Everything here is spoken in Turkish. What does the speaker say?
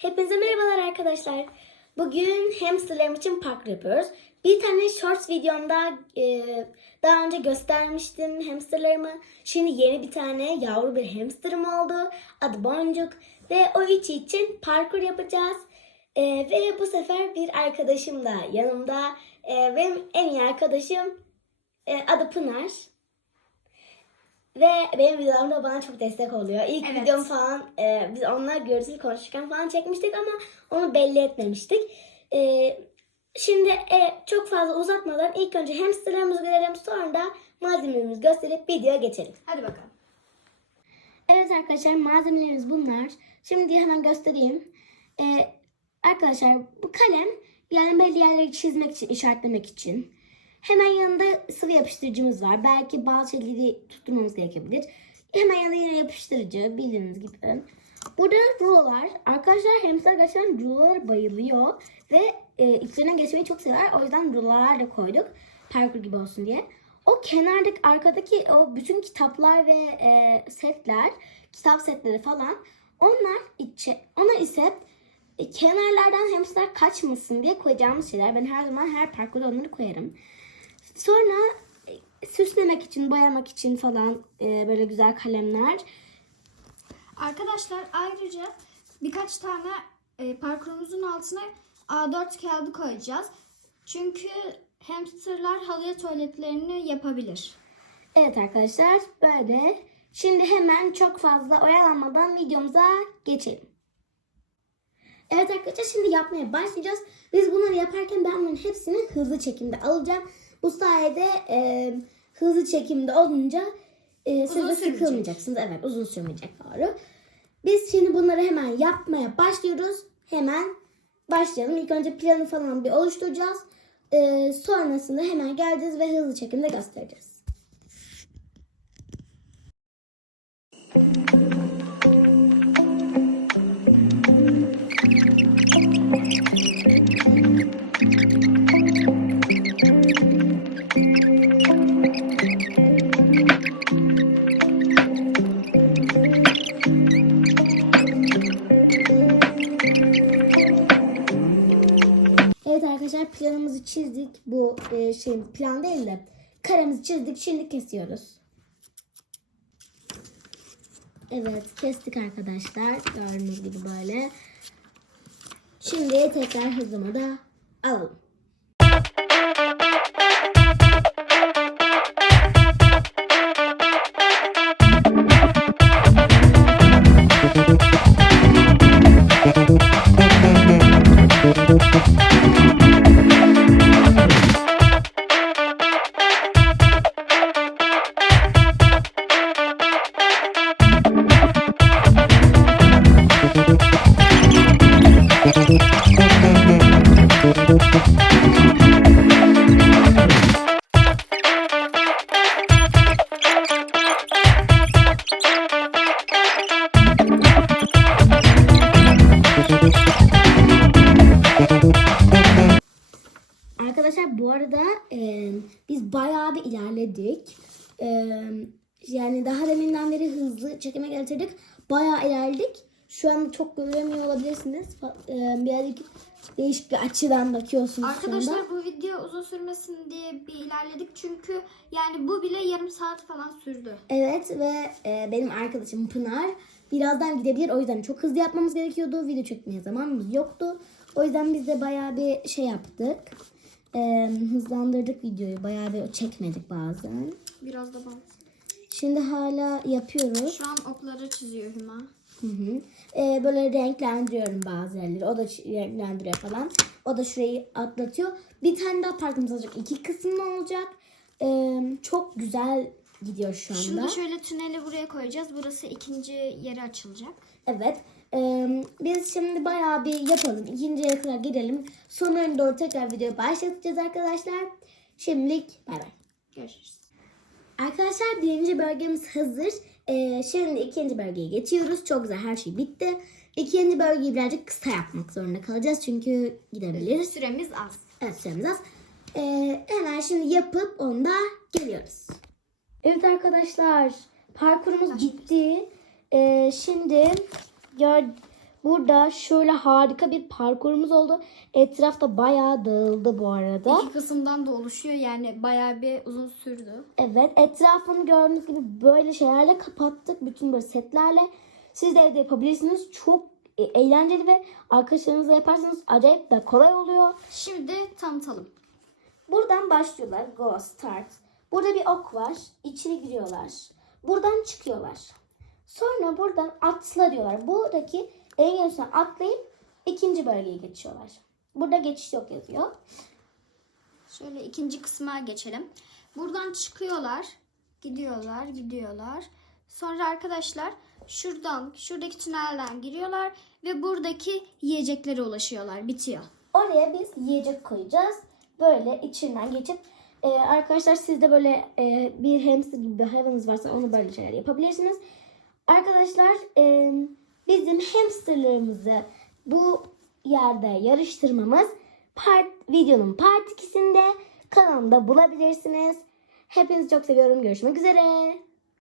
Hepinize merhabalar arkadaşlar. Bugün hamsterlarım için parkur yapıyoruz. Bir tane shorts videomda e, daha önce göstermiştim hamsterlarımı. Şimdi yeni bir tane yavru bir hamsterım oldu. Adı Boncuk. Ve o içi için parkur yapacağız. E, ve bu sefer bir arkadaşım da yanımda. E, benim en iyi arkadaşım e, adı Pınar. Ve benim videolarımda bana çok destek oluyor. İlk Evet. videom falan e, biz onunla görüntülü konuşurken falan çekmiştik ama onu belli etmemiştik. E, şimdi e, çok fazla uzatmadan ilk önce hamsterlarımızı görelim sonra da malzemelerimizi gösterip videoya geçelim. Hadi bakalım. Evet arkadaşlar malzemelerimiz bunlar. Şimdi hemen göstereyim. Ee, arkadaşlar bu kalem yani belli yerleri çizmek için, işaretlemek için. Hemen yanında sıvı yapıştırıcımız var. Belki bazı şeyleri tutturmamız gerekebilir. Hemen yanında yine yapıştırıcı bildiğiniz gibi. Burada rulolar. Arkadaşlar hamster gerçekten rulolara bayılıyor. Ve e, içlerinden geçmeyi çok sever. O yüzden rulolar da koyduk. Parkur gibi olsun diye. O kenardaki arkadaki o bütün kitaplar ve e, setler, kitap setleri falan onlar içe, ona ise e, kenarlardan hamster kaçmasın diye koyacağımız şeyler. Ben her zaman her parkurda onları koyarım. Sonra e, süslemek için, boyamak için falan e, böyle güzel kalemler. Arkadaşlar ayrıca birkaç tane e, parkurumuzun altına A4 kağıdı koyacağız. Çünkü hamsterlar halıya tuvaletlerini yapabilir. Evet arkadaşlar böyle. Şimdi hemen çok fazla oyalanmadan videomuza geçelim. Evet arkadaşlar şimdi yapmaya başlayacağız. Biz bunları yaparken ben bunların hepsini hızlı çekimde alacağım. Bu sayede e, hızlı çekimde olunca e, siz de sürmeyecek. sıkılmayacaksınız. Evet uzun sürmeyecek doğru. Biz şimdi bunları hemen yapmaya başlıyoruz. Hemen başlayalım. İlk önce planı falan bir oluşturacağız. E, sonrasında hemen geleceğiz ve hızlı çekimde göstereceğiz. Evet arkadaşlar planımızı çizdik. Bu e, şey plan değil de karemizi çizdik. Şimdi kesiyoruz. Evet kestik arkadaşlar. Gördüğünüz gibi böyle. Şimdi tekrar hızlıma da alalım. Arkadaşlar bu arada biz bayağı bir ilerledik. Yani daha deminden beri hızlı çekime getirdik. Bayağı ilerledik. Şu an çok göremiyor olabilirsiniz. E, birazcık değişik bir açıdan bakıyorsunuz şu anda. Arkadaşlar bu video uzun sürmesin diye bir ilerledik. Çünkü yani bu bile yarım saat falan sürdü. Evet ve e, benim arkadaşım Pınar birazdan gidebilir. O yüzden çok hızlı yapmamız gerekiyordu. Video çekmeye zamanımız yoktu. O yüzden biz de bayağı bir şey yaptık. E, hızlandırdık videoyu. Bayağı bir çekmedik bazen. Biraz da bant. Şimdi hala yapıyoruz. Şu an okları çiziyor Hüma. Hı hı. E, böyle renklendiriyorum bazı yerleri. O da renklendiriyor falan. O da şurayı atlatıyor. Bir tane daha parkımız olacak. İki kısımlı olacak. E, çok güzel gidiyor şu anda. Şimdi şöyle tüneli buraya koyacağız. Burası ikinci yeri açılacak. Evet. Ee, biz şimdi bayağı bir yapalım. İkinciye kadar gidelim. Sonuna doğru tekrar videoyu başlatacağız arkadaşlar. Şimdilik bay bay. Görüşürüz. Arkadaşlar birinci bölgemiz hazır. Ee, şimdi ikinci bölgeye geçiyoruz. Çok güzel her şey bitti. İkinci bölgeyi birazcık kısa yapmak zorunda kalacağız. Çünkü gidebiliriz. Süremiz az. Evet süremiz az. Ee, hemen şimdi yapıp onda geliyoruz. Evet arkadaşlar parkurumuz bitti. Ee, şimdi gör, Burada şöyle harika bir parkurumuz oldu. Etrafta bayağı dağıldı bu arada. İki kısımdan da oluşuyor yani bayağı bir uzun sürdü. Evet etrafını gördüğünüz gibi böyle şeylerle kapattık. Bütün böyle setlerle. Siz de evde yapabilirsiniz. Çok e, eğlenceli ve arkadaşlarınızla yaparsanız acayip de kolay oluyor. Şimdi tanıtalım. Buradan başlıyorlar. Go, start. Burada bir ok var. İçine giriyorlar. Buradan çıkıyorlar. Sonra buradan atla diyorlar. Buradaki engelin üstüne atlayıp ikinci bölgeye geçiyorlar. Burada geçiş yok yazıyor. Şöyle ikinci kısma geçelim. Buradan çıkıyorlar. Gidiyorlar, gidiyorlar. Sonra arkadaşlar şuradan, şuradaki tünelden giriyorlar ve buradaki yiyeceklere ulaşıyorlar. Bitiyor. Oraya biz yiyecek koyacağız. Böyle içinden geçip e, arkadaşlar siz de böyle e, bir hamster gibi bir hayvanınız varsa onu böyle şeyler yapabilirsiniz. Arkadaşlar e, bizim hamsterlarımızı bu yerde yarıştırmamız part, videonun part 2'sinde kanalımda bulabilirsiniz. Hepinizi çok seviyorum. Görüşmek üzere.